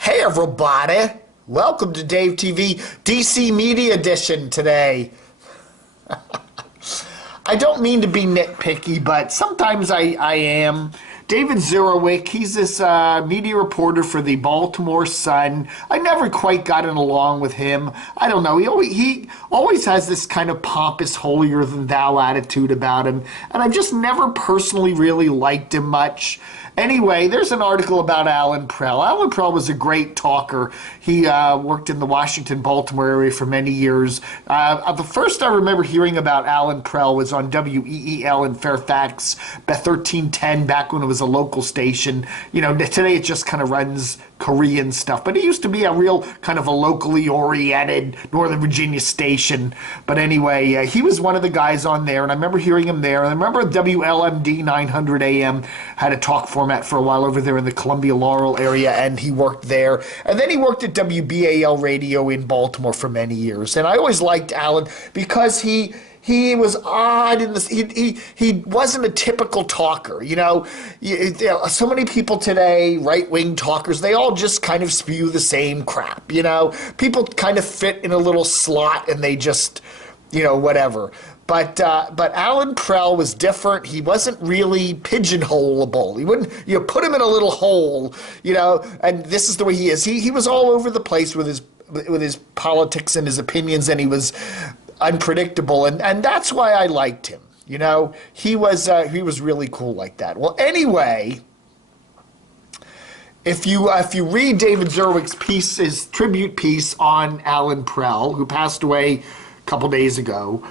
Hey everybody, welcome to Dave TV DC Media Edition today. I don't mean to be nitpicky, but sometimes I am. David Zurawik, he's this media reporter for the Baltimore Sun. I never quite gotten along with him. I don't know, he always has this kind of pompous, holier-than-thou attitude about him, and I've just never personally really liked him much. Anyway, there's an article about Alan Prell. Alan Prell was a great talker. He worked in the Washington-Baltimore area for many years. The first I remember hearing about Alan Prell was on WEEL in Fairfax, 1310, back when it was a local station. You know, today it just kind of runs Korean stuff, but it used to be a real kind of a locally oriented Northern Virginia station. But anyway, he was one of the guys on there, and I remember hearing him there. And I remember WLMD 900 AM had a talk format for a while over there in the Columbia Laurel area, and he worked there. And then he worked at WBAL Radio in Baltimore for many years. And I always liked Alan because he was odd in this. He wasn't a typical talker. You know, so many people today, right-wing talkers, they all just kind of spew the same crap. You know, people kind of fit in a little slot and they just, you know, whatever. But Alan Prell was different. He wasn't really pigeonholable. He wouldn't, you know, put him in a little hole, you know, and this is the way he is. He was all over the place with his politics and his opinions, and he was unpredictable, and that's why I liked him. You know, he was really cool like that. Well, anyway, if you read David Zurawik's piece, his tribute piece on Alan Prell, who passed away a couple days ago,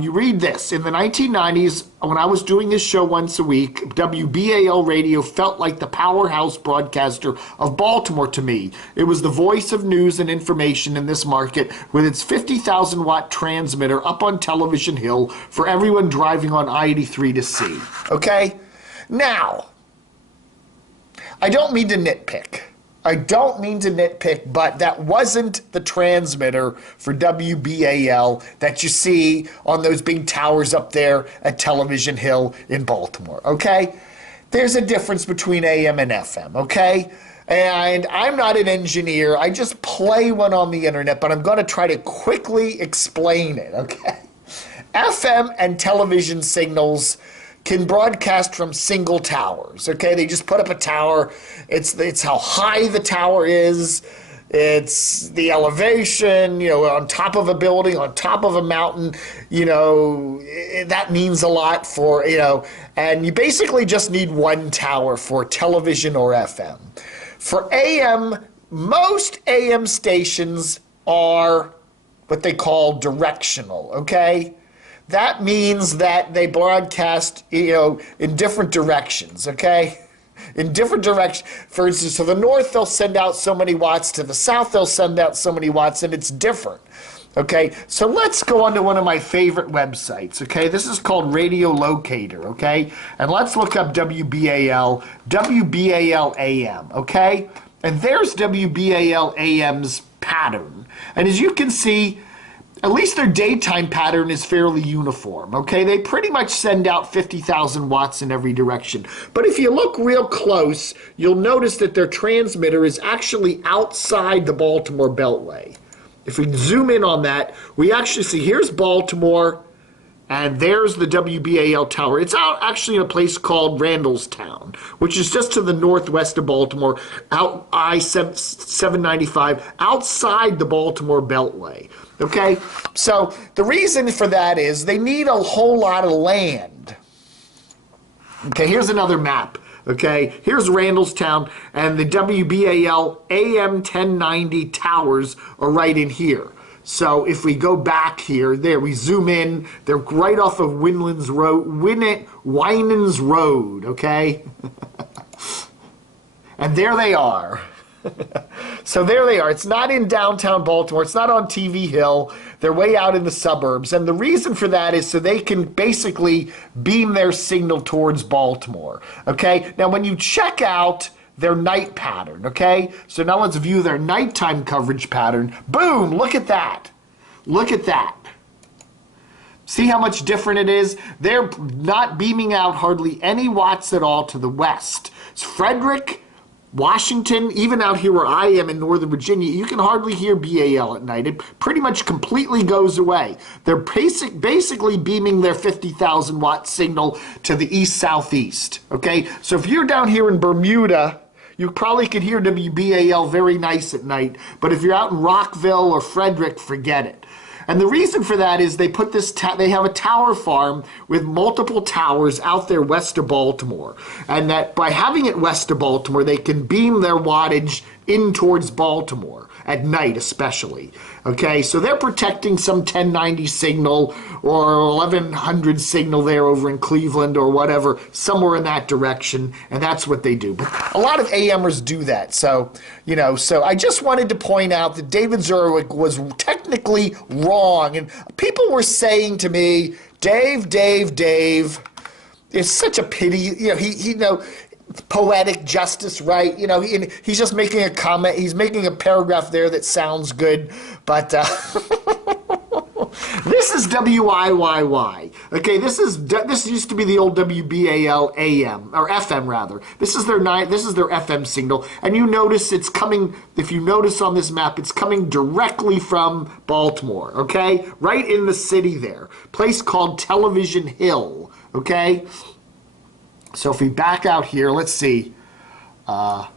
you read this. In the 1990s, when I was doing this show once a week, WBAL Radio felt like the powerhouse broadcaster of Baltimore to me. It was the voice of news and information in this market with its 50,000-watt transmitter up on Television Hill for everyone driving on I-83 to see. Okay? Now, I don't mean to nitpick. But that wasn't the transmitter for WBAL that you see on those big towers up there at Television Hill in Baltimore, okay? There's a difference between AM and FM, okay? And I'm not an engineer. I just play one on the internet, but I'm going to try to quickly explain it, okay? FM and television signals can broadcast from single towers, okay? They just put up a tower. It's how high the tower is. It's the elevation, you know, on top of a building, on top of a mountain, you know, that means a lot for, you know, and you basically just need one tower for television or FM. For AM, most AM stations are what they call directional, okay? That means that they broadcast, you know, in different directions, okay? In different directions. For instance, to the north, they'll send out so many watts. To the south, they'll send out so many watts, and it's different, okay? So let's go on to one of my favorite websites, okay? This is called Radio Locator, okay? And let's look up WBAL, WBAL AM, okay? And there's WBAL AM's pattern. And as you can see, at least their daytime pattern is fairly uniform, okay? They pretty much send out 50,000 watts in every direction. But if you look real close, you'll notice that their transmitter is actually outside the Baltimore Beltway. If we zoom in on that, we actually see here's Baltimore, and there's the WBAL tower. It's out actually in a place called Randallstown, which is just to the northwest of Baltimore, out I-795, outside the Baltimore Beltway. Okay, so the reason for that is they need a whole lot of land. Okay, here's another map. Okay, here's Randallstown, and the WBAL AM 1090 towers are right in here. So if we go back here, there we zoom in, they're right off of Winans Road, okay? And there they are. So there they are. It's not in downtown Baltimore. It's not on TV Hill. They're way out in the suburbs. And the reason for that is so they can basically beam their signal towards Baltimore. Okay? Now, when you check out their night pattern, okay? So now let's view their nighttime coverage pattern. Boom! Look at that. Look at that. See how much different it is? They're not beaming out hardly any watts at all to the west. Frederick Washington, even out here where I am in Northern Virginia, you can hardly hear BAL at night. It pretty much completely goes away. They're basically beaming their 50,000 watt signal to the east-southeast, okay? So if you're down here in Bermuda, you probably could hear WBAL very nice at night, but if you're out in Rockville or Frederick, forget it. And the reason for that is they put this, they have a tower farm with multiple towers out there west of Baltimore. And that by having it west of Baltimore, they can beam their wattage in towards Baltimore, at night especially. Okay, so they're protecting some 1090 signal or 1100 signal there over in Cleveland or whatever, somewhere in that direction, and that's what they do. But a lot of AMers do that, so, you know, so I just wanted to point out that David Zurawik was technically wrong, and people were saying to me, Dave, it's such a pity, you know, you know, poetic justice, right? You know, he's just making a comment. He's making a paragraph there that sounds good, but this is WIYY. Okay, this used to be the old WBAL AM or FM rather. This is their FM signal, and you notice it's coming. If you notice on this map, it's coming directly from Baltimore. Okay, right in the city there, place called Television Hill. Okay. So if we back out here, let's see. Yeah,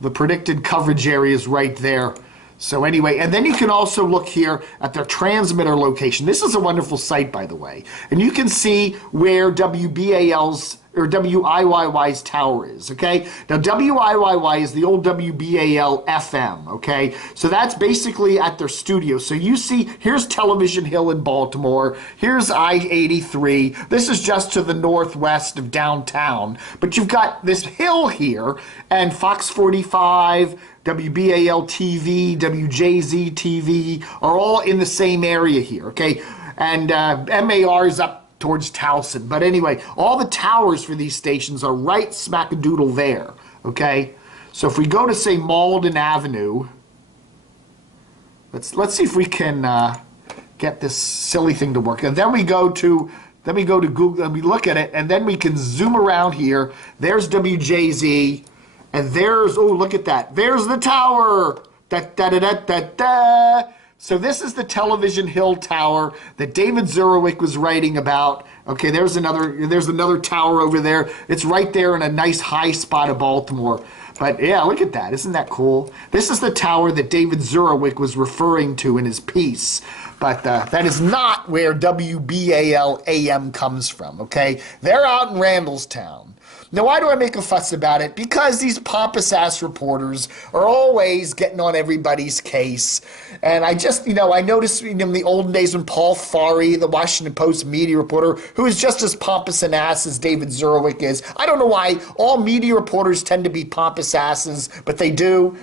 the predicted coverage area is right there. So anyway, and then you can also look here at their transmitter location. This is a wonderful site, by the way. And you can see where WBAL's or WIYY's tower is, okay? Now, WIYY is the old WBAL FM, okay? So that's basically at their studio. So you see, here's Television Hill in Baltimore. Here's I-83. This is just to the northwest of downtown. But you've got this hill here, and Fox 45, WBAL-TV, WJZ-TV are all in the same area here, okay? And MAR is up towards Towson. But anyway, all the towers for these stations are right smack-a-doodle there, okay? So if we go to, say, Malden Avenue, let's see if we can get this silly thing to work. And then we go to Google, and we look at it, and then we can zoom around here. There's WJZ, and there's, oh, look at that. There's the tower. Da-da-da-da-da-da. So this is the Television Hill Tower that David Zurawik was writing about. Okay, there's another tower over there. It's right there in a nice high spot of Baltimore. But yeah, look at that. Isn't that cool? This is the tower that David Zurawik was referring to in his piece. But that is not where WBAL AM comes from, okay? They're out in Randallstown. Now, why do I make a fuss about it? Because these pompous-ass reporters are always getting on everybody's case. And I just, you know, I noticed in the olden days when Paul Farhi, the Washington Post media reporter, who is just as pompous an ass as David Zurawik is. I don't know why all media reporters tend to be pompous asses, but they do.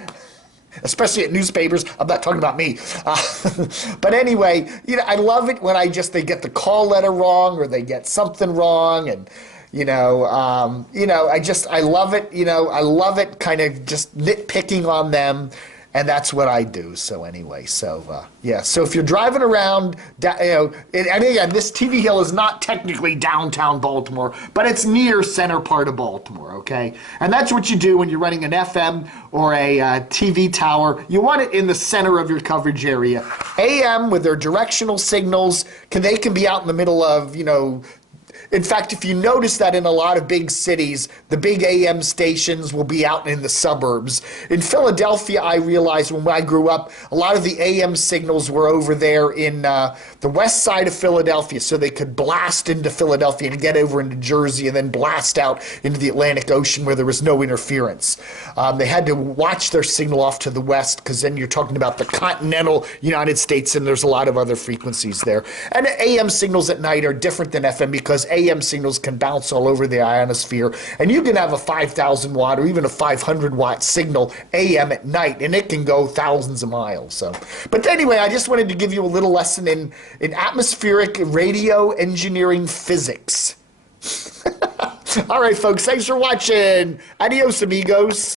Especially at newspapers. I'm not talking about me. But anyway, you know, I love it when they get the call letter wrong or they get something wrong, and I love it. You know, I love it, kind of just nitpicking on them, and that's what I do. So anyway, yeah. So if you're driving around, and again, this TV Hill is not technically downtown Baltimore, but it's near center part of Baltimore. Okay, and that's what you do when you're running an FM or a TV tower. You want it in the center of your coverage area. AM with their directional signals, they can be out in the middle of, you know. In fact, if you notice that in a lot of big cities, the big AM stations will be out in the suburbs. In Philadelphia, I realized when I grew up, a lot of the AM signals were over there in the west side of Philadelphia, so they could blast into Philadelphia and get over into Jersey and then blast out into the Atlantic Ocean where there was no interference. They had to watch their signal off to the west because then you're talking about the continental United States, and there's a lot of other frequencies there. And AM signals at night are different than FM because AM signals can bounce all over the ionosphere, and you can have a 5,000 watt or even a 500 watt signal AM at night, and it can go thousands of miles. So, but anyway, I just wanted to give you a little lesson in atmospheric radio engineering physics. All right, folks, thanks for watching. Adios, amigos.